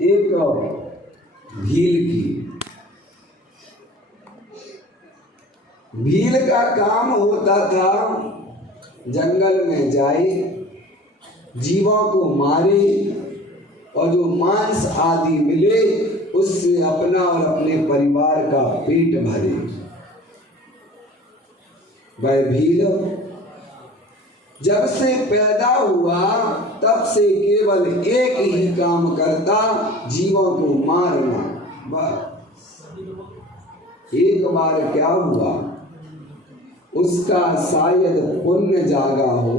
एक भील की। भील का काम होता था जंगल में जाए, जीवों को मारे और जो मांस आदि मिले उससे अपना और अपने परिवार का पेट भरे। वह भील जब से पैदा हुआ तब से केवल एक ही काम करता, जीवों को मारना। एक बार क्या हुआ, उसका शायद पुण्य जागा हो,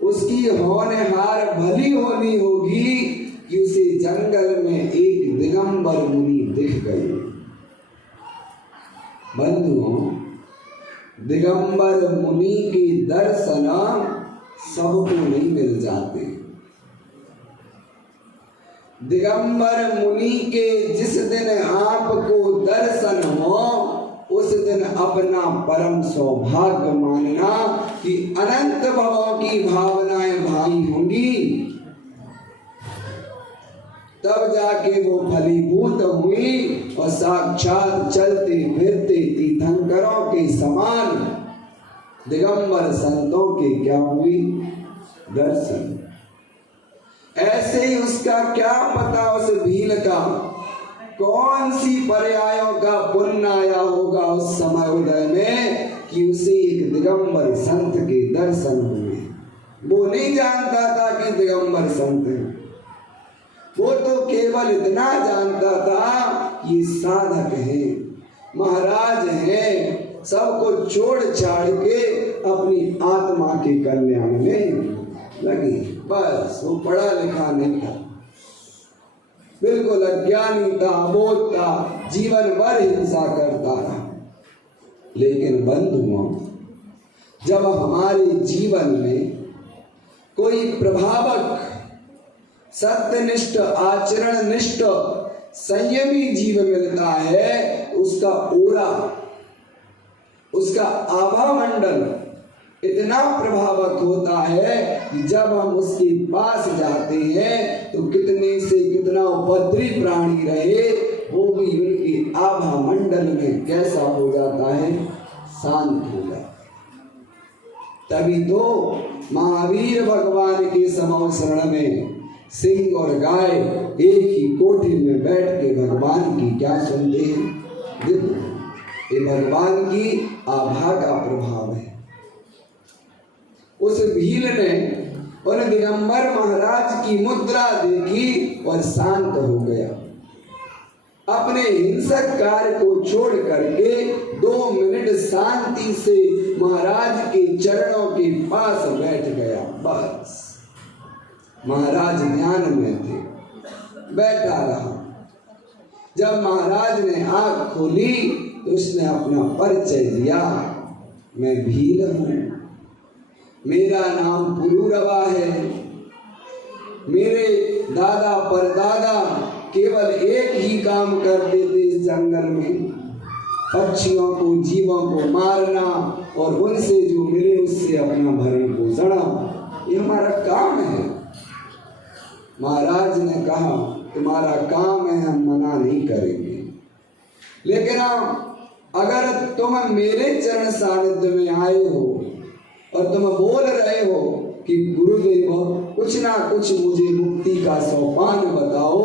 उसकी होनहार भली होनी होगी कि उसे जंगल में एक दिगंबर मुनि दिख गए। बंधुओं, दिगंबर मुनि के दर्शन सबको नहीं मिल जाते। दिगंबर मुनि के जिस दिन आपको दर्शन हो उस दिन अपना परम सौभाग्य मानना कि अनंत भवों की भावनाएं भाई होंगी, तब जाके वो फलीभूत हुई और साक्षात चलते फिरते तीर्थंकरों के समान दिगंबर संतों के क्या हुई दर्शन। ऐसे ही उसका क्या पता उस भील का कौन सी पर्यायों का पुण्य आया होगा उस समय उदय में कि उसे एक दिगंबर संत के दर्शन हुए। वो नहीं जानता था कि दिगंबर संत है, वो तो केवल इतना जानता था कि साधक है, महाराज है, सबको छोड़ छाड़ के अपनी आत्मा के कल्याण में लगे। बस वो पढ़ा लिखा नहीं था, बिल्कुल अज्ञानी था, अबोध था, जीवन भर हिंसा करता रहा। लेकिन बंधुओं, जब हमारे जीवन में कोई प्रभावक सत्यनिष्ठ आचरणनिष्ठ संयमी जीव मिलता है, उसका ओरा, उसका आभा मंडल इतना प्रभावक होता है कि जब हम उसके पास जाते हैं तो कितने से कितना उपद्रवी प्राणी रहे वो भी उनके आभा मंडल में कैसा हो जाता है, शांत हो जाता है। तभी तो महावीर भगवान के समो शरण में सिंह और गाय एक ही कोठे में बैठ के भगवान की क्या सुनते हैं। देखो, ये भगवान की आभा का प्रभाव है। उस भील ने उन दिगंबर महाराज की मुद्रा देखी और शांत हो गया। अपने हिंसक कार्य को छोड़ करके 2 मिनट शांति से महाराज के चरणों के पास बैठ गया। बस महाराज ध्यान में थे, बैठा रहा। जब महाराज ने आंख खोली तो उसने अपना परिचय दिया, मैं भील हूँ, मेरा नाम पुरूरवा है, मेरे दादा परदादा केवल एक ही काम करते थे इस जंगल में, पक्षियों को जीवों को मारना और उनसे जो मिले उससे अपना भरण पोषण, ये हमारा काम है। महाराज ने कहा तुम्हारा काम है, हम मना नहीं करेंगे, लेकिन अगर तुम मेरे चरण सानिध्य में आए हो और तुम बोल रहे हो कि गुरुदेव कुछ ना कुछ मुझे मुक्ति का सोपान बताओ,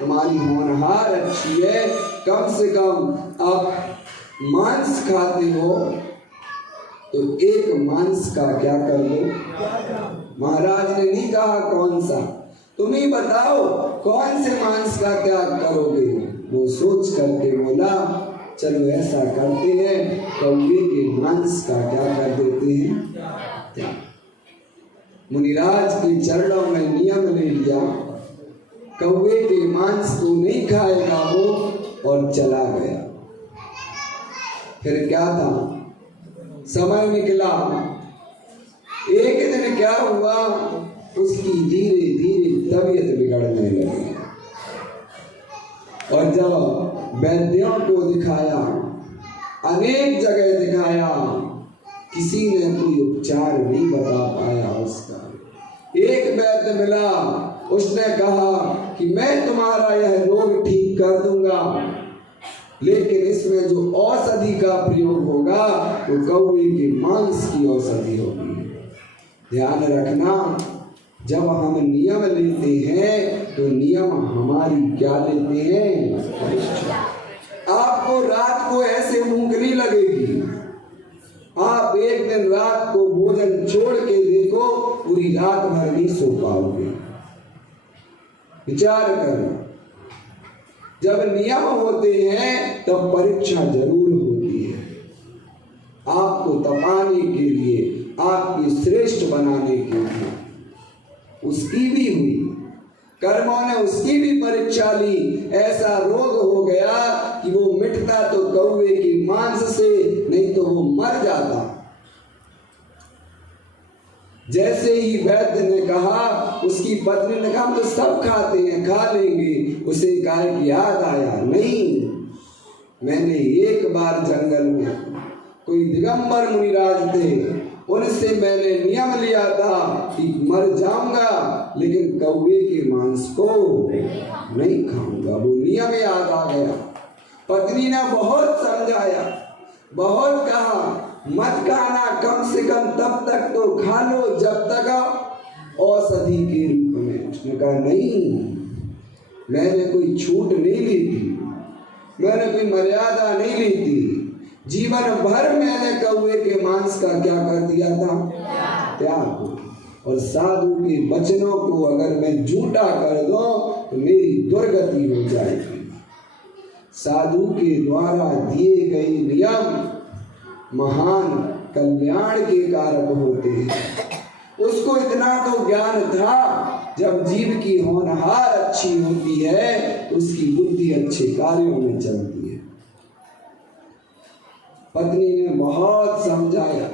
तुम्हारी होनहार अच्छी है, कम से कम आप मांस खाते हो तो एक मांस का क्या कर लो। महाराज ने नहीं कहा कौन सा, तुम ही बताओ कौन से मांस का त्याग करोगे। वो सोच करके बोला चलो ऐसा करते हैं, कौवे के मांस का क्या कर देते हैं। मुनिराज के चरणों में नियम ले लिया, कौवे के मांस को नहीं खाएगा वो, और चला गया। फिर क्या था, समय निकला। एक दिन क्या हुआ, उसकी धीरे धीरे तबीयत बिगड़ने लगी और जब वैद्यों को दिखाया, अनेक जगह दिखाया, किसी ने कोई उपचार नहीं बता पाया उसका। एक वैद्य मिला, उसने कहा कि मैं तुम्हारा यह रोग ठीक कर दूंगा, लेकिन इसमें जो औषधि का प्रयोग होगा वो कौवे के मांस की औषधि होगी। ध्यान रखना, जब हम नियम लेते हैं तो नियम हमारी क्या लेते हैं? आपको रात को ऐसे भूख नहीं लगेगी, आप एक दिन रात को भोजन छोड़ के देखो, पूरी रात भर नहीं सो पाओगे। विचार करना, जब नियम होते हैं तब परीक्षा जरूर होती है, आपको तपाने के लिए, आपकी श्रेष्ठ बनाने के लिए। उसकी भी हुई, कर्मों ने उसकी भी परीक्षा ली। ऐसा रोग हो गया कि वो मिटता तो कौवे के मांस से, नहीं तो वो मर जाता। जैसे ही वैद्य ने कहा, उसकी पत्नी ने कहा हम तो सब खाते हैं, खा लेंगे। उसे कहा कि याद आया, नहीं, मैंने एक बार जंगल में कोई दिगंबर मुनिराज थे, उनसे मैंने नियम लिया था कि मर जाऊंगा लेकिन कौवे के मांस को नहीं खाऊंगा। वो नियम याद आ गया। पत्नी ने बहुत समझाया, बहुत कहा मत खाना, कम से कम तब तक तो खा लो जब तक औषधि के रूप में। उसने कहा नहीं, मैंने कोई छूट नहीं ली थी, मैंने कोई मर्यादा नहीं ली थी। जीवन भर मैंने कौवे के मांस का क्या कर दिया था? त्याग। और साधु के वचनों को अगर मैं झूठा कर दूं तो मेरी दुर्गति हो जाएगी। साधु के द्वारा दिए गए नियम महान कल्याण के कारक होते हैं। उसको इतना तो ज्ञान था, जब जीव की होनहार अच्छी होती है तो उसकी बुद्धि अच्छे कार्यों में चलती है। पत्नी ने बहुत समझाया,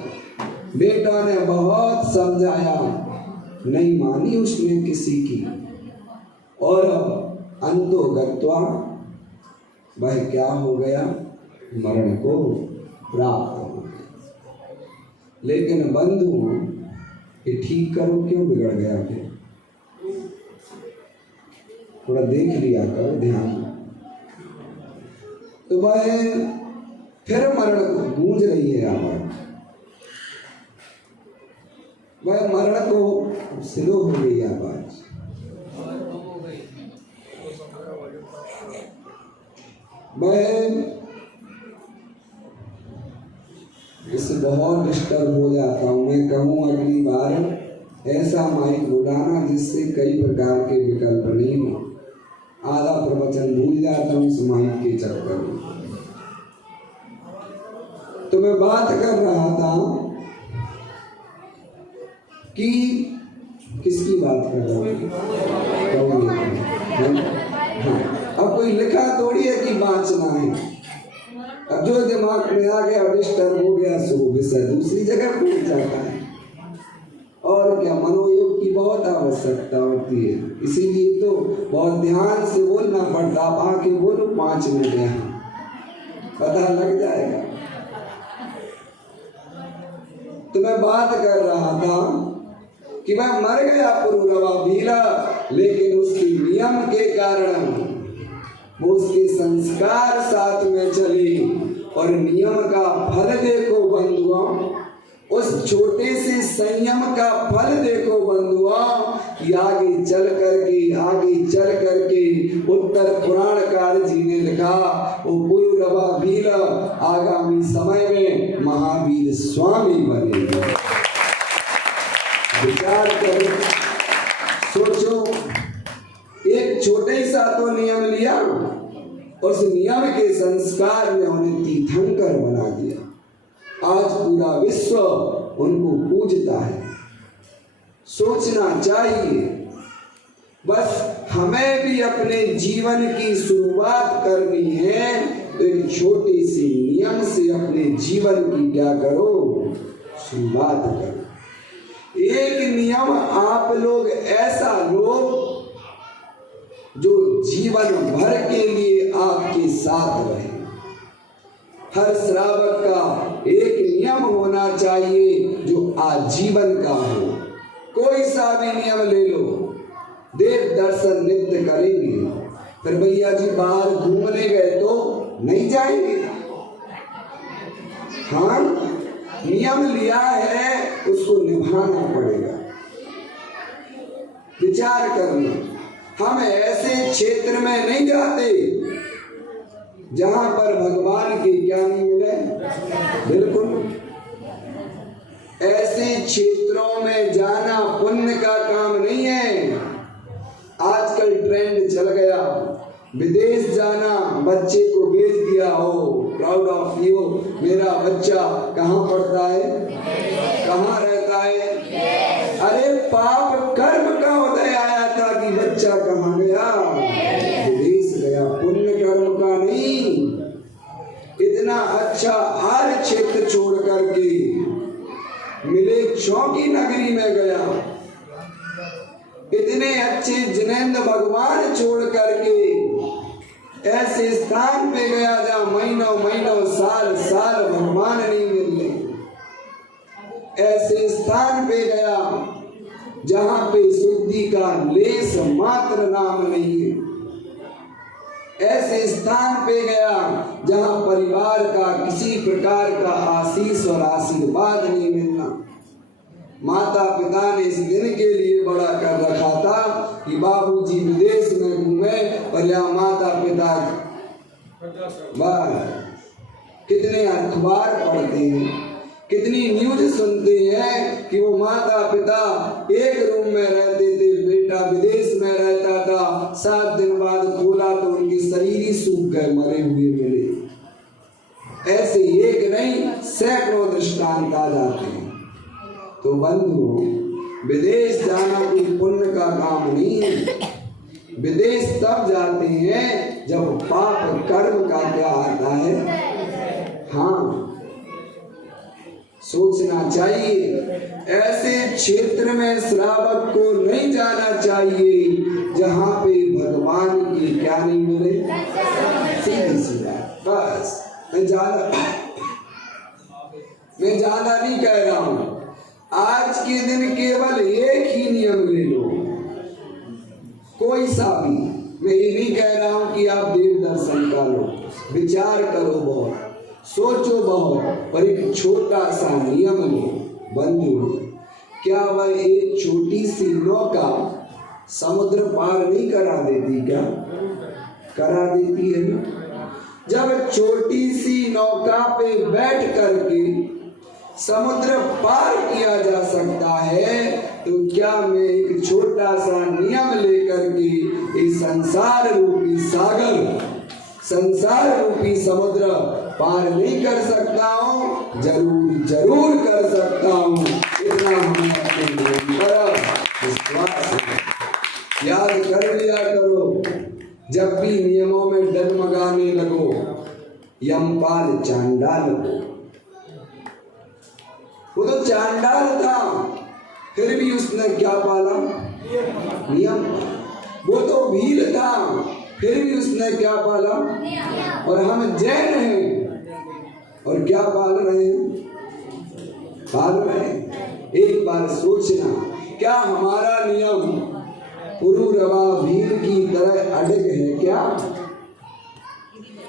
बेटा ने बहुत समझाया, नहीं मानी उसने किसी की, और अंतोगत्वा वह क्या हो गया? मरण को प्राप्त हो गया। लेकिन बंधु, ये ठीक करो क्यों बिगड़ गया? फिर थोड़ा देख लिया करो, ध्यान। तो वह फिर मरण को गूंज रही है आवाज, वह मरण को स्लो हो गई आवाज। मैं इससे बहुत डिस्टर्ब हो जाता हूँ। मैं कहूँ अगली बार ऐसा माइक बुलाना जिससे कई प्रकार के विकल्प नहीं हो। आधा प्रवचन भूल जाता हूँ इस माइक के चक्कर में। तो मैं बात कर रहा था कि किसकी बात कर रहा हूँ? अब कोई लिखा थोड़ी है कि बाँचना है। अब जो दिमाग में आ गया, डिस्टर्ब हो गया, सो विषय दूसरी जगह पहुंच जाता है। और क्या, मनोयोग की बहुत आवश्यकता होती है, इसीलिए तो बहुत ध्यान से बोलना पड़ता। आप आके बोलो 5 मिनट, यहाँ पता लग जाएगा। तो मैं बात कर रहा था कि वह मर गया पुरुरवा भीला, लेकिन उसके नियम के कारण वो उसके संस्कार साथ में चले। और नियम का फल देखो बंधुओं, उस छोटे से संयम का फल देखो बंधुओं कि आगे चल करके उत्तर पुराणकार जी ने लिखा, वो पुरुरवा भीला आगामी समय में महावीर स्वामी बनेंगे। विचार करो, सोचो, एक छोटे सा तो नियम लिया, उस नियम के संस्कार ने उन्हें तीर्थंकर बना दिया। आज पूरा विश्व उनको पूजता है। सोचना चाहिए, बस हमें भी अपने जीवन की शुरुआत करनी है तो एक छोटे से नियम से अपने जीवन की क्या करो? शुरुआत करो। एक नियम आप लोग ऐसा लो जो जीवन भर के लिए आपके साथ रहे। हर श्रावक का एक नियम होना चाहिए जो आजीवन का हो। कोई सा भी नियम ले लो, देव दर्शन नित्य करेंगे। फिर भैया जी बाहर घूमने गए तो नहीं जाएंगे। हाँ, नियम लिया है उसको निभाना पड़ेगा। विचार करना, हम ऐसे क्षेत्र में नहीं जाते जहां पर भगवान की ज्ञान मिले, बिल्कुल। ऐसे क्षेत्रों में जाना पुण्य का काम नहीं है। आजकल ट्रेंड चल गया, विदेश जाना, बच्चे को भेज दिया हो, प्राउड ऑफ यू, मेरा बच्चा कहाँ पढ़ता है, कहाँ रहता है। अरे पाप कर्म का उदय आया था कि बच्चा कहाँ गया, विदेश गया, पुण्य कर्म का नहीं। इतना अच्छा आर्य क्षेत्र छोड़ करके मिले चौकी नगरी में गया, इतने अच्छे जिनेंद्र भगवान छोड़ करके ऐसे स्थान पे गया जहाँ महीनों महीनों साल साल भगवान नहीं मिलने। ऐसे स्थान पे गया जहाँ पे शुद्धि का लेस मात्र नाम नहीं है। ऐसे स्थान पे गया जहाँ परिवार का किसी प्रकार का आशीष और आशीर्वाद नहीं मिलना। माता पिता ने इस दिन के लिए बड़ा कर रखा था कि बाबूजी विदेश में घूमे, और यहाँ माता पिता कितने अखबार पढ़ते हैं, कितनी न्यूज सुनते हैं कि वो माता पिता एक रूम में रहते थे, बेटा विदेश में रहता था, 7 दिन बाद खोला तो उनके शरीर ही सूख गए, मरे हुए मिले। ऐसे एक नहीं सैकड़ों दृष्टांत आ जाते हैं। तो बंधु, विदेश जाना कोई पुण्य का काम नहीं है। विदेश तब जाते हैं जब पाप कर्म का क्या आता है। हाँ, सोचना चाहिए। ऐसे क्षेत्र में श्रावक को नहीं जाना चाहिए जहाँ पे भगवान की क्या नहीं मिले। सीधी सीधा बस। मैं ज्यादा नहीं कह रहा हूँ। आज के दिन केवल एक ही नियम ले लो, कोई सा भी। मैं ये नहीं कह रहा हूँ कि आप देव दर्शन कर लो, विचार करो बहुत, सोचो बहुत, पर एक छोटा सा नियम लो। बंधु, क्या वह एक छोटी सी नौका समुद्र पार नहीं करा देती? क्या करा देती है ना? जब छोटी सी नौका पे बैठ करके समुद्र पार किया जा सकता है, तो क्या मैं एक छोटा सा नियम लेकर के इस संसार रूपी सागर, संसार रूपी समुद्र पार नहीं कर सकता हूँ? जरूर जरूर कर सकता हूँ। इतना हमें अपने पर विश्वास है। याद कर लिया करो, जब भी नियमों में डगमगाने लगो, यमपाल चांडाल हो। वो तो चांडाल था, फिर भी उसने क्या पाला? नियम। वो तो भील था, फिर भी उसने क्या पाला? और हम जैन हैं और क्या पाल रहे हैं? पाल रहे हैं। एक बार सोचना, क्या हमारा नियम पुरुरवा भील की तरह अड़ग है?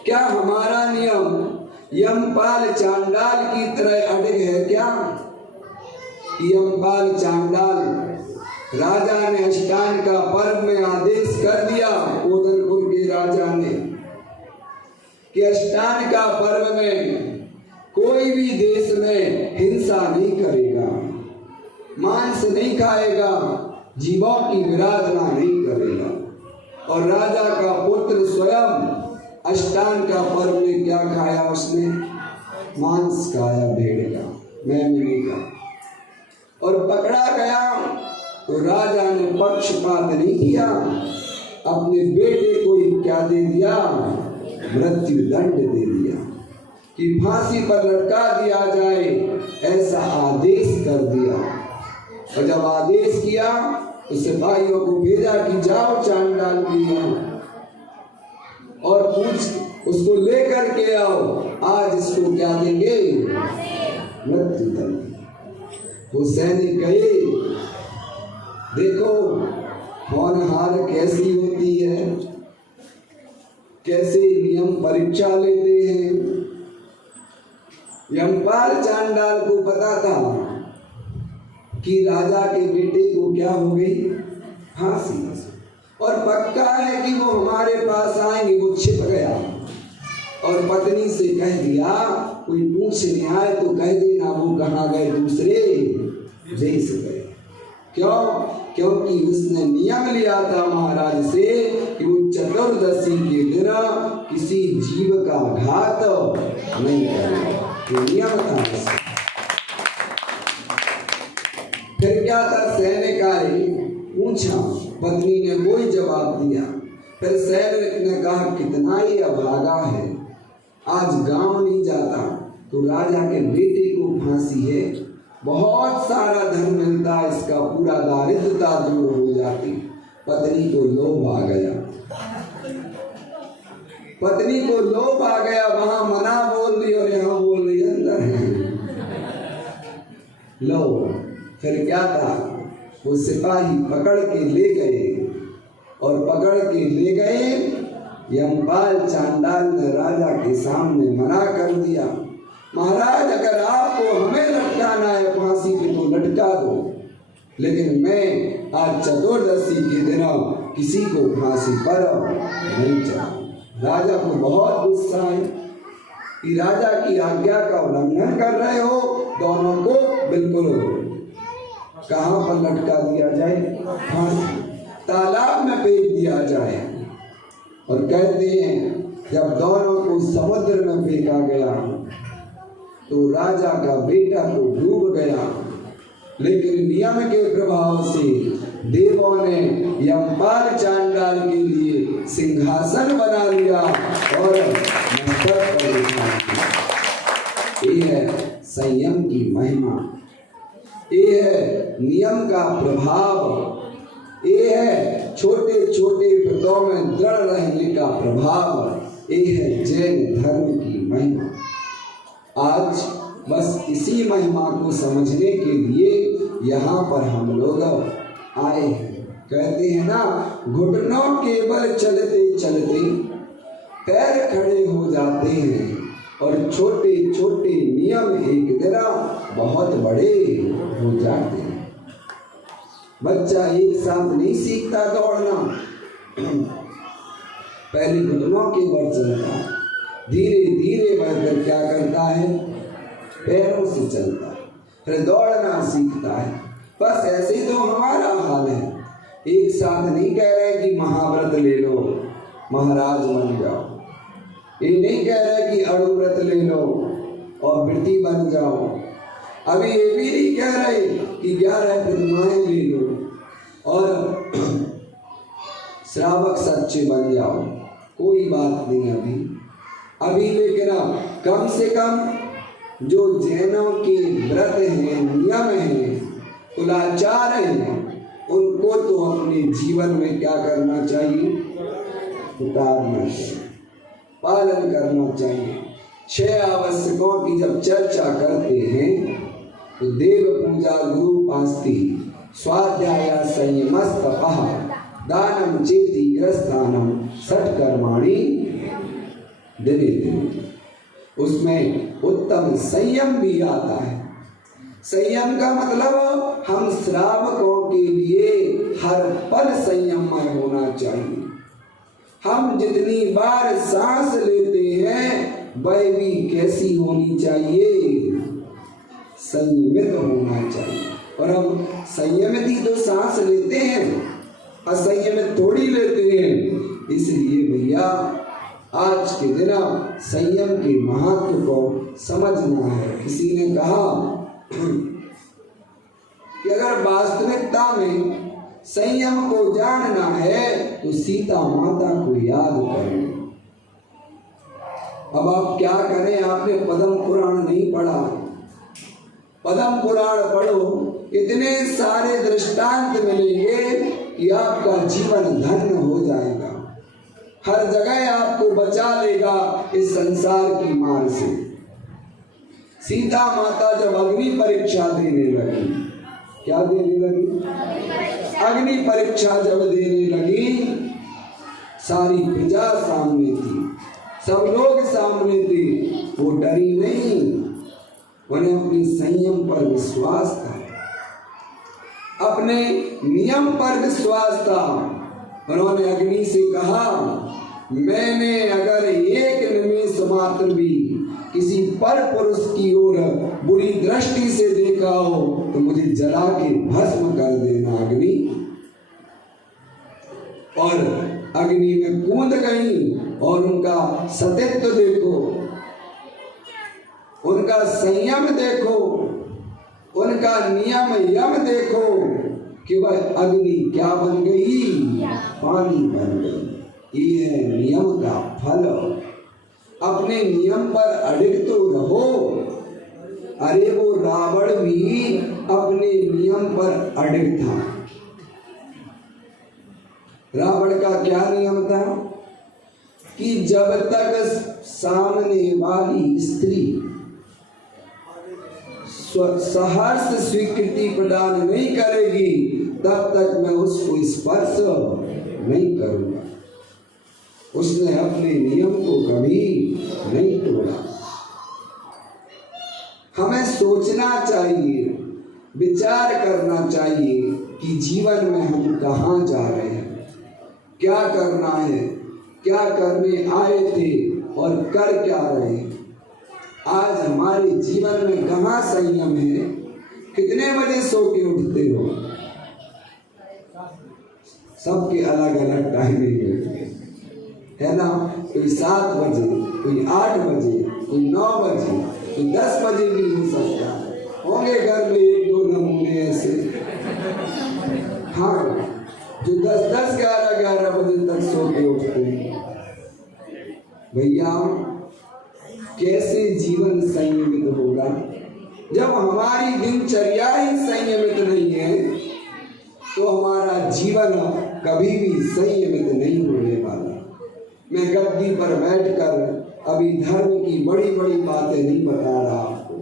क्या हमारा नियम यमपाल चांडाल की तरह अड़ग है? क्या यमपाल चांडाल राजा ने अष्टान का पर्व में आदेश कर दिया, ओदनपुर के राजा ने, कि अष्टान का पर्व में कोई भी देश में हिंसा नहीं करेगा, मांस नहीं खाएगा, जीवों की विराधना नहीं करेगा। और राजा का पुत्र स्वयं अष्टान का पर्व में क्या खाया? उसने मांस खाया, भेड़ का, मेमने का, और पकड़ा गया तो राजा ने पक्षपात नहीं किया, अपने बेटे को ही क्या दे दिया? मृत्यु दंड दे दिया कि फांसी पर लटका दिया जाए, ऐसा आदेश कर दिया। और जब आदेश किया तो सिपाहियों को भेजा कि जाओ चांडाल के यहाँ और पूछ, उसको लेकर के आओ, आज इसको क्या देंगे? मृत्यु दंड। वो सैनिक गए, देखो होनहार कैसी होती है, कैसे नियम परीक्षा लेते हैं। यमपाल चांडाल को पता था कि राजा के बेटे को क्या हो गई, फांसी, और पक्का है कि वो हमारे पास आएंगे। वो छिप गया और पत्नी से कह दिया कोई पूछने आए तो कह देना वो कहाँ गए, दूसरे देश गए। क्यों? क्योंकि उसने नियम लिया था महाराज से कि वो चतुर्दशी के दिन किसी जीव का घात नहीं करेगा। ये नियम था। फिर क्या था, सैनिक आए, पूछा, पत्नी ने कोई जवाब दिया। फिर सैनिक ने कहा कितना ही अभागा है, आज गांव नहीं जाता तो राजा के बेटे को फांसी है, बहुत सारा धन मिलता है, इसका पूरा दारिद्रता दूर हो जाती। पत्नी को लोभ आ गया, पत्नी को लोभ आ गया, वहां मना बोल रही और यहाँ बोल रही अंदर है। लो फिर क्या था, वो सिपाही पकड़ के ले गए और पकड़ के ले गए। यमपाल चांडाल ने राजा के सामने मना कर दिया, महाराज अगर आपको हमें लटकाना है फांसी पे तो लटका दो, लेकिन मैं आज चतुर्दशी के दिन किसी को फांसी पर नहीं चढ़ाऊं। राजा को बहुत गुस्सा है कि राजा की आज्ञा का उल्लंघन कर रहे हो, दोनों को बिल्कुल कहाँ पर लटका दिया जाए, फांसी, तालाब में फेंक दिया जाए। और कहते हैं जब दोनों को समुद्र में फेंका गया तो राजा का बेटा तो डूब गया, लेकिन नियम के प्रभाव से देवों ने यमपाल चांडाल के लिए सिंहासन बना लिया और मस्तक पर बिठा दिया। ये है संयम की महिमा, ये है नियम का प्रभाव, ये है छोटे छोटे व्रतों में दृढ़ रहने का प्रभाव, ये है जैन धर्म की महिमा। आज बस इसी महिमा को समझने के लिए यहाँ पर हम लोग आए हैं। कहते हैं ना, घुटनों के बल चलते चलते पैर खड़े हो जाते हैं और छोटे छोटे नियम एक दिन बहुत बड़े हो जाते हैं। बच्चा एक साथ नहीं सीखता दौड़ना, पहले घुटनों के बल चलता है, धीरे धीरे बढ़कर क्या करता है, पैरों से चलता है, फिर दौड़ना सीखता है। बस ऐसे ही तो हमारा हाल है। एक साथ नहीं कह रहे कि महाव्रत ले लो महाराज बन जाओ, ये नहीं कह रहे कि अणुव्रत ले लो और वृत्ति बन जाओ, अभी ये भी नहीं कह रहे कि 11 प्रतिमाएं ले लो और श्रावक सच्चे बन जाओ, कोई बात नहीं अभी लेकिन कम से कम जो जैनों के व्रत हैं, नियम हैं, कुलाचार हैं, उनको तो अपने जीवन में क्या करना चाहिए, उतारना चाहिए, पालन करना चाहिए। 6 आवश्यकों की जब चर्चा करते हैं तो देव पूजा, गुरु पास्ति, स्वाध्याय, संयमस्तपः, दानम चेति ग्रस्थानम, षट्कर्माणि दिने दिने। उसमें उत्तम संयम भी आता है। संयम का मतलब हम श्रावकों के लिए हर पल संयममय होना चाहिए। हम जितनी बार सांस लेते हैं वह भी कैसी होनी चाहिए, संयमित होना चाहिए। और हम संयमित ही तो सांस लेते हैं, असंयमित थोड़ी लेते हैं। इसलिए भैया आज के दिन संयम के महत्व को समझना है। किसी ने कहा कि अगर वास्तविकता में संयम को जानना है तो सीता माता को याद करें। अब आप क्या करें, आपने पद्म पुराण नहीं पढ़ा, पद्म पुराण पढ़ो, इतने सारे दृष्टांत मिलेंगे कि आपका जीवन धन्य हो जाएगा। हर जगह आपको बचा लेगा इस संसार की मार से। सीता माता जब अग्नि परीक्षा देने लगी, क्या देने लगी? अग्नि परीक्षा जब देने लगी, सारी प्रजा सामने थी, सब लोग सामने थे, वो डरी नहीं, उन्हें अपने संयम पर विश्वास था, अपने नियम पर विश्वास था। उन्होंने अग्नि से कहा, मैंने अगर एक निमेष मात्र भी किसी पर पुरुष की ओर बुरी दृष्टि से देखा हो तो मुझे जला के भस्म कर देना अग्नि। और अग्नि में कूद गई और उनका सतीत्व देखो, उनका संयम देखो, उनका नियम यम देखो कि वह अग्नि क्या बन गई? पानी बन गई। ये है नियम का फल। अपने नियम पर अडिग तो रहो। अरे वो रावण भी अपने नियम पर अडिग था। रावण का क्या नियम था कि जब तक सामने वाली स्त्री सहर्ष स्वीकृति प्रदान नहीं करेगी तब तक मैं उसको स्पर्श नहीं करूंगा। उसने अपने नियम को कभी नहीं तोड़ा। हमें सोचना चाहिए, विचार करना चाहिए कि जीवन में हम कहाँ जा रहे हैं, क्या करना है, क्या करने आए थे और कर क्या रहे हैं। आज हमारे जीवन में कहाँ संयम है? कितने बजे सो के उठते हो? सबके अलग अलग टाइमिंग है ना। कोई 7 बजे, कोई 8 बजे, कोई 9 बजे, कोई 10 बजे भी हो सकता है। होंगे घर में 1-2 नमूने ऐसे, हाँ, जो 10-10, 11-11 बजे तक सो के उठते हैं। भैया कैसे जीवन संयमित होगा जब हमारी दिनचर्या ही संयमित नहीं है? तो हमारा जीवन कभी भी संयमित नहीं होने वाला। मैं गद्दी पर बैठकर अभी धर्म की बड़ी बड़ी बातें नहीं बता रहा आपको।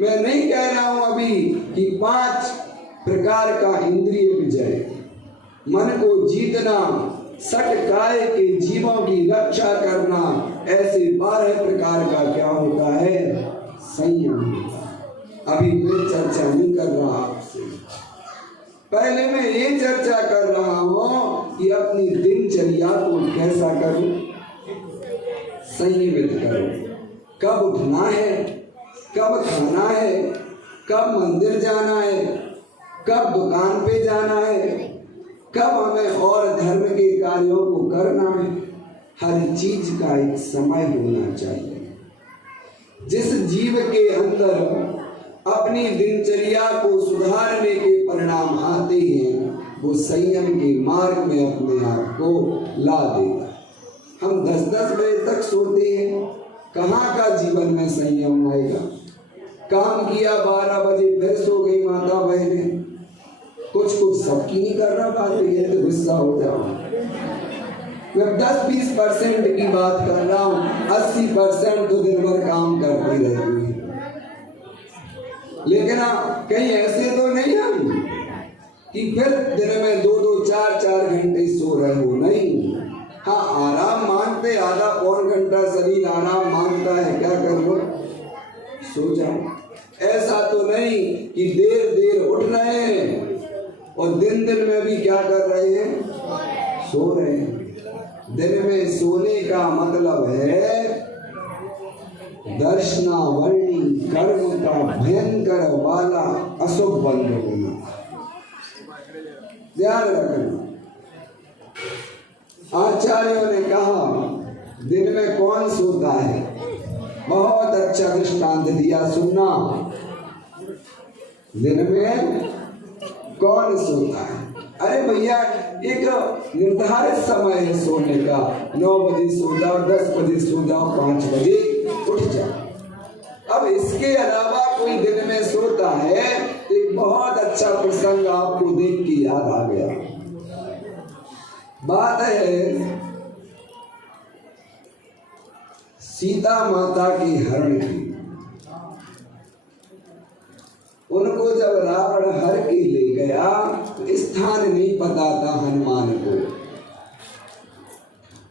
मैं नहीं कह रहा हूं अभी कि 5 प्रकार का इंद्रिय विजय, मन को जीतना, सट काय के जीवों की रक्षा करना, ऐसे 12 प्रकार का क्या होता है? संयम। अभी मैं चर्चा नहीं कर रहा आपसे। पहले मैं ये चर्चा कर रहा हूं कि अपनी दिनचर्या को कैसा करूं? संयमित करो। कब उठना है, कब खाना है, कब मंदिर जाना है, कब दुकान पे जाना है, कब हमें और धर्म के कार्यों को करना है। हर चीज का एक समय होना चाहिए। जिस जीव के अंदर अपनी दिनचर्या को सुधारने के परिणाम आते हैं वो संयम के मार्ग में अपने आप को ला देगा। हम 10-10 बजे तक सोते हैं, कहाँ का जीवन में संयम आएगा? काम किया 12 बजे फिर सो गई माता बहने। कुछ सबकी नहीं कर रहा बात, ये तो गुस्सा हो जाओ। मैं 10-20% की बात कर रहा हूँ, 80% तो दिन भर काम करती रहती है। लेकिन कहीं ऐसे तो नहीं हम कि फिर दिन में 2-2, 4-4 घंटे सो रहे हो, नहीं। हाँ, आराम मांगते, आधा पौन घंटा शरीर आराम मांगता है, क्या कर लो, सो जाओ। ऐसा तो नहीं कि देर उठ रहे हैं और दिन में भी क्या कर रहे हैं? सो रहे हैं। दिन में सोने का मतलब है दर्शनावरणी कर्म का भयंकर वाला अशुभ बंद होना। ध्यान रखना। आचार्यों ने कहा दिन में कौन सोता है? बहुत अच्छा दृष्टांत दिया, सुनना। दिन में कौन सोता है? अरे भैया, एक निर्धारित समय है सोने का। 9 बजे सो जाओ, 10 बजे सो जाओ, 5 बजे उठ जाओ। अब इसके अलावा कोई दिन में सोता है, एक बहुत अच्छा प्रसंग आपको देख के याद आ गया। बात है सीता माता की हरण की। उनको जब रावण हर के ले गया तो स्थान नहीं पता था हनुमान को।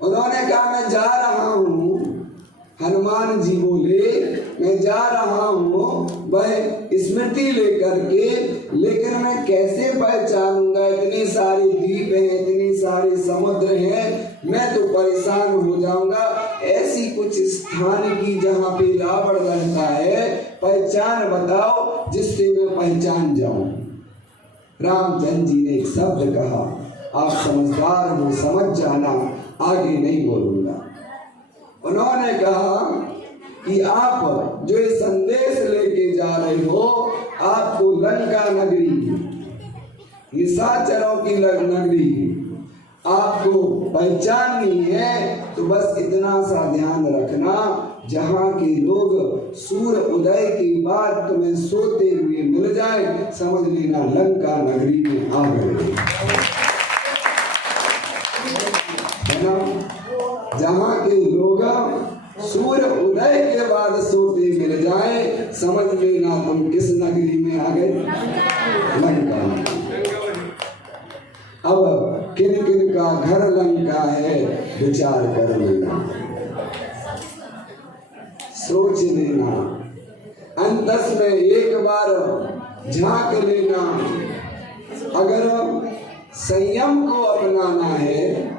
उन्होंने कहा मैं जा रहा हूँ। हनुमान जी बोले मैं जा रहा हूँ वह स्मृति लेकर के, लेकिन मैं कैसे पहचानूंगा, इतनी सारी द्वीप हैं, इतनी सारे समुद्र हैं, मैं तो परेशान हो जाऊंगा। ऐसी कुछ स्थान की जहाँ पे रावण रहता है पहचान बताओ जिससे मैं पहचान जाऊं। रामचंद्र जी ने एक शब्द कहा, आप समझदार हो, समझ जाना, आगे नहीं बोलूंगा। उन्होंने कहा कि आप जो ये संदेश लेके जा रहे हो, आपको लंका नगरी, निशाचरों की नगरी आपको पहचाननी है, तो बस इतना सा ध्यान रखना, जहाँ के लोग सूर्य उदय के बाद तुम्हें सोते हुए मिल जाए, समझ लेना लंका नगरी में आ गए, है ना। जहाँ के लोग सूर्य उदय के बाद सोते मिल जाए, समझ लेना तुम किस नगरी में आ गए, लंका। अब किन किन का घर लंका है विचार कर लेना, सोच लेना, अंतस में एक बार झांक लेना। अगर संयम को अपनाना है,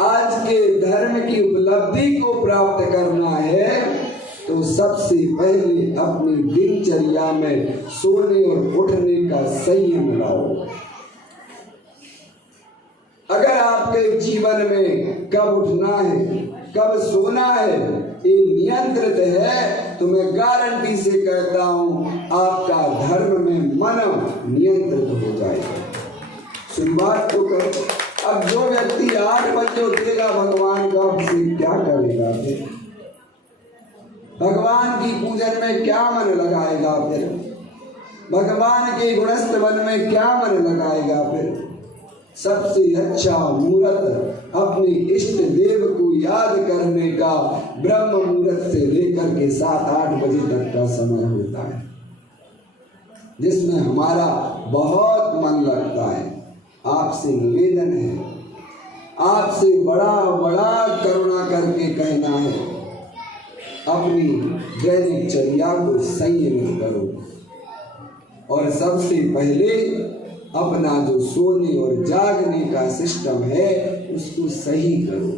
आज के धर्म की उपलब्धि को प्राप्त करना है, तो सबसे पहले अपनी दिनचर्या में सोने और उठने का संयम लाओ। अगर आपके जीवन में कब उठना है, कब सोना है, ये नियंत्रित है, तो मैं गारंटी से कहता हूं आपका धर्म में मन नियंत्रित हो जाएगा। शुरुआत तो करो। अब जो व्यक्ति 8 बजे उठेगा भगवान का अभिषेक क्या करेगा फिर? भगवान की पूजन में क्या मन लगाएगा फिर? भगवान के गुणस्तवन में क्या मन लगाएगा फिर? सबसे अच्छा मुहूर्त अपने इष्ट देव को याद करने का ब्रह्म मुहूर्त से लेकर के 7-8 बजे तक का समय होता है, जिसमें हमारा बहुत मन लगता है। आपसे निवेदन है, आपसे बड़ा बड़ा करुणा करके कहना है, अपनी दैनिक चर्या को संयमित करो और सबसे पहले अपना जो सोने और जागने का सिस्टम है उसको सही करो।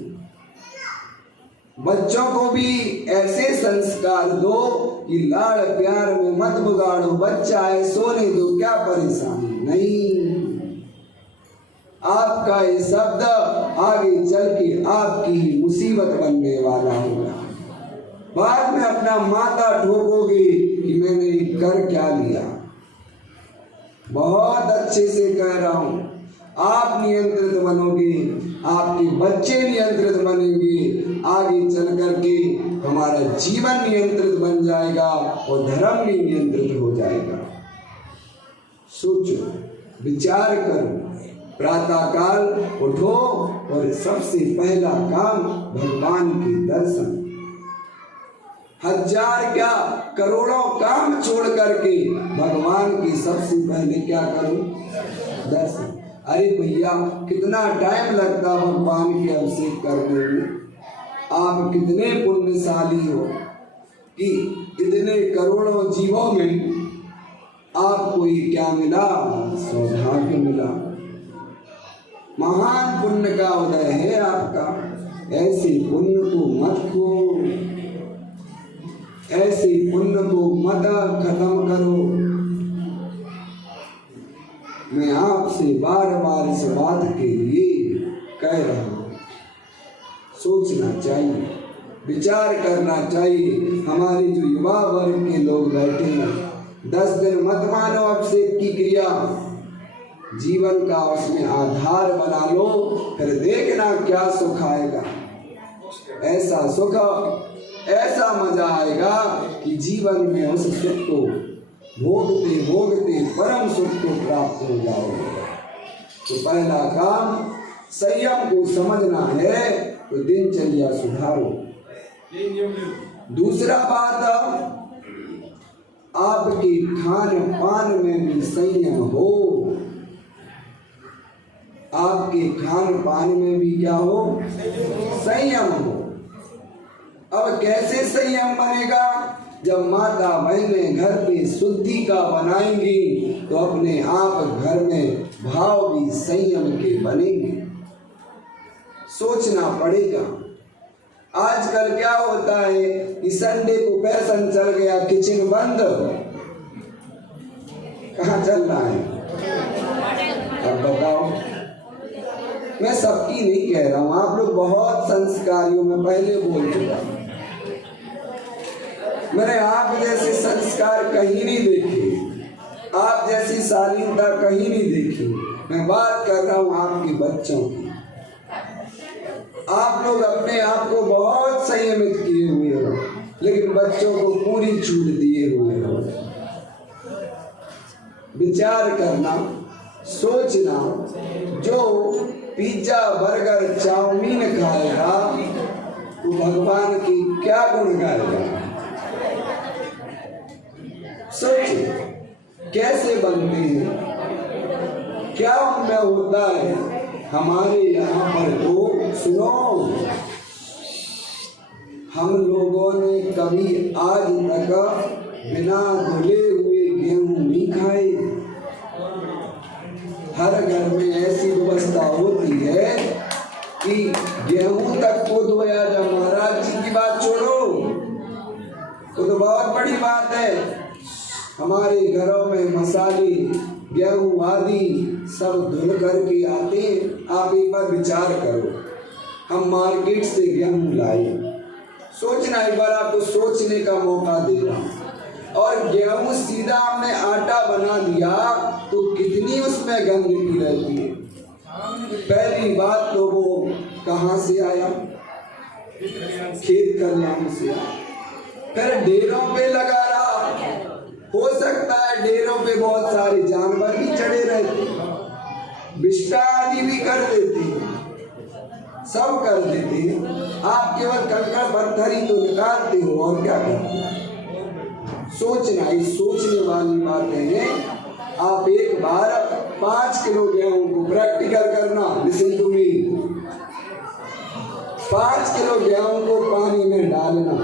बच्चों को भी ऐसे संस्कार दो कि लाड़ प्यार में मत बिगाड़ो, बच्चा है सोने दो, क्या परेशानी नहीं। आपका ये शब्द आगे चल के आपकी ही मुसीबत बनने वाला होगा। बाद में अपना माथा ठोकोगे कि मैंने कर क्या लिया। बहुत अच्छे से कह रहा हूं, आप नियंत्रित बनोगे, आपके बच्चे नियंत्रित बनेंगे, आगे चल करके हमारा जीवन नियंत्रित बन जाएगा और धर्म भी नियंत्रित हो जाएगा। सोचो, विचार करो, प्रातः काल उठो और सबसे पहला काम भगवान के दर्शन। हजार क्या करोड़ों काम छोड़ करके भगवान की सबसे पहले क्या करो, दर्शन। अरे भैया कितना टाइम लगता भगवान के अभिषेक करने में, आप कितने पुण्यशाली हो कि इतने करोड़ों जीवों में आपको ये क्या मिला, सौभाग्य मिला। महान पुण्य का उदय है आपका। ऐसे पुण्य को मत खो, ऐसे पुण्य को मत खत्म करो। मैं आपसे बार बार इस बात के लिए कह रहा हूं, सोचना चाहिए, विचार करना चाहिए। हमारे जो युवा वर्ग के लोग बैठे हैं, 10 दिन मत मानो अभिषेक की क्रिया, जीवन का उसमें आधार बना लो, फिर देखना क्या सुख आएगा। ऐसा सुख, ऐसा मजा आएगा कि जीवन में उस सुख को भोगते भोगते परम सुख को प्राप्त हो जाओगे। तो पहला काम संयम को समझना है, तो दिनचर्या सुधारो। दूसरा बात, आपके खान पान में भी संयम हो, आपके खान पान में भी क्या हो, संयम हो। अब कैसे संयम बनेगा? जब माता बहनें घर पे शुद्धि का बनाएंगी तो अपने आप घर में भाव भी संयम के बनेंगे। सोचना पड़ेगा। आजकल क्या होता है कि संडे को फैशन चल गया, किचन बंद। कहाँ चल रहा है? अब बताओ। मैं सबकी नहीं कह रहा हूँ, आप लोग बहुत संस्कारियों में पहले बोल चुका। मैंने आप जैसे संस्कार कहीं नहीं देखे, आप जैसी शालीनता कहीं नहीं देखी। मैं बात कर रहा हूँ आपके बच्चों की। आप लोग अपने आप को बहुत संयमित किए हुए हो, लेकिन बच्चों को पूरी छूट दिए हुए हो। विचार करना, सोचना, जो पिज्जा बर्गर चाउमीन खाएगा वो भगवान की क्या गुण गाएगा? सोचिए कैसे बनते हैं, क्या उनमें होता है। हमारे यहाँ पर तो सुनो, हम लोगों ने कभी आज तक बिना धुले हुए गेहूं नहीं खाए। हर घर में ऐसी व्यवस्था होती है कि गेहूं तक को धोया जाए। महाराज जी की बात छोड़ो, तो बहुत बड़ी बात है। हमारे घरों में मसाले, गेहूं आदि सब धुल करके आते हैं। आप एक बार विचार करो, हम मार्केट से गेहूं लाए, सोचना, एक बार आपको सोचने का मौका दे रहा हूं। और गेहूं सीधा हमने आटा बना दिया तो कितनी उसमें गंदगी रहती है। पहली बात तो वो कहाँ से आया? खेत खलिहान से। फिर ढेरों पे लगा रहा, हो सकता है ढेरों पे बहुत सारे जानवर भी चढ़े रहते, विष्टा आदि भी कर देते, सब कर देते। आप केवल कंकड़ पत्थर ही तो निकालते हो और क्या करते हो? सोचना, ये सोचने वाली बातें हैं। आप एक बार 5 किलो गेहूं को प्रैक्टिकल करना, लिसन टू मी। 5 किलो गेहूं को पानी में डालना,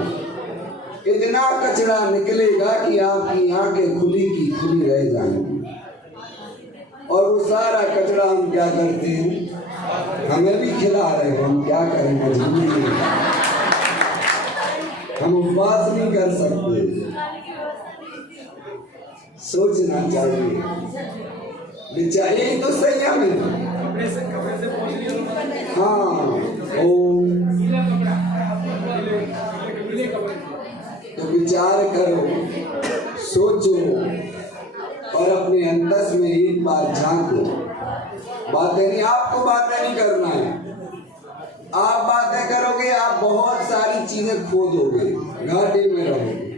इतना कचरा निकलेगा कि आपकी आंखें खुली की खुली रह जाएंगी। और वो सारा कचरा हम क्या करते हैं? हमें भी खिला रहे हो, हम क्या करें? मजबूरी है, हम उपवास नहीं कर सकते। सोचना चाहिए, विचार, यही तो संयम है। हाँ, तो विचार करो, सोचो और अपने अंतस में एक बार झांको। बातें नहीं, आपको बातें नहीं करना है। आप बातें करोगे, आप बहुत सारी चीजें खो दोगे, घाटे में रहोगे।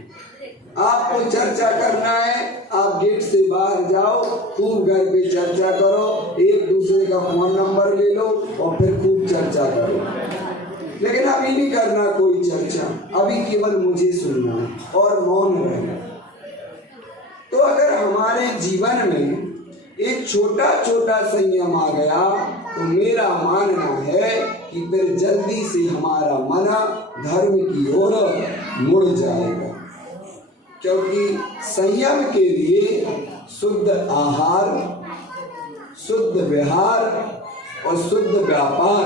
आपको चर्चा करना है, आप गेट से बाहर जाओ, खूब घर पे चर्चा करो, एक दूसरे का फोन नंबर ले लो और फिर खूब चर्चा करो। लेकिन अभी नहीं करना कोई चर्चा, अभी केवल मुझे सुनना है और मौन रहना। तो अगर हमारे जीवन में एक छोटा छोटा संयम आ गया तो मेरा मानना है कि फिर जल्दी से हमारा मन धर्म की ओर मुड़ जाएगा। क्योंकि संयम के लिए शुद्ध आहार, शुद्ध विहार और शुद्ध व्यापार,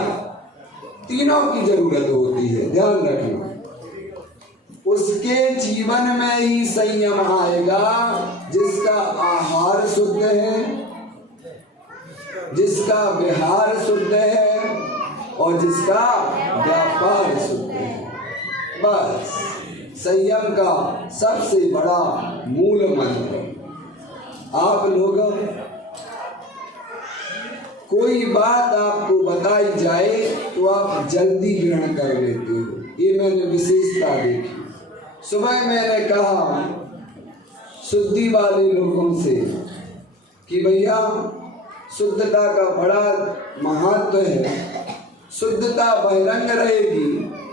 तीनों की जरूरत होती है, ध्यान रखना। उसके जीवन में ही संयम आएगा जिसका आहार शुद्ध है, जिसका विहार शुद्ध है और जिसका व्यापार शुद्ध है। बस संयम का सबसे बड़ा मूल मंत्र। आप लोग कोई बात आपको बताई जाए तो आप जल्दी ग्रहण कर लेते हो, ये मैंने विशेषता देखी। सुबह मैंने कहा शुद्धि वाले लोगों से कि भैया शुद्धता का बड़ा महत्व है, शुद्धता बहिरंग रहेगी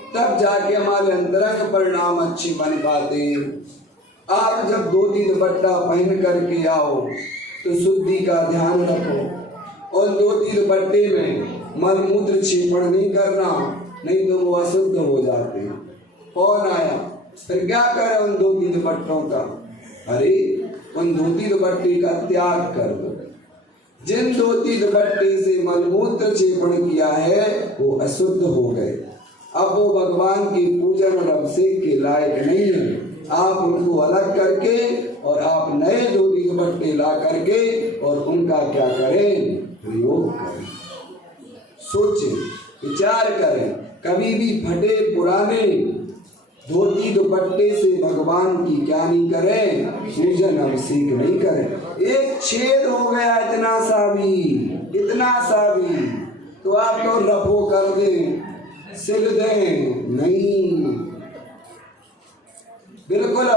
तब जाके हमारे अंतरंग परिणाम अच्छे बन पाते हैं। आप जब धोती दुपट्टा पहन करके आओ तो शुद्धि का ध्यान रखो और धोती दुपट्टे में मल मूत्र छीपण नहीं करना, नहीं तो वो अशुद्ध हो जाते हैं। कौन आया? फिर क्या करे उन धोती दुपट्टों का? अरे उन धोती दुपट्टे का त्याग कर दो। जिन धोती दुपट्टे से मलमूत्र छेपण किया है वो अशुद्ध हो गए, अब वो भगवान की पूजन और अभिषेक के लायक नहीं है। आप उनको अलग करके और आप नए धोती दुपट्टे ला करके और उनका क्या करें? प्रयोग करें। सोचें, विचार करें, कभी भी फटे पुराने धोती दुपट्टे से भगवान की क्या नहीं करें? पूजन अभिषेक नहीं करें। एक छेद हो गया इतना सा भी तो आप तो रफो कर दें, सिल दें, नहीं, बिल्कुल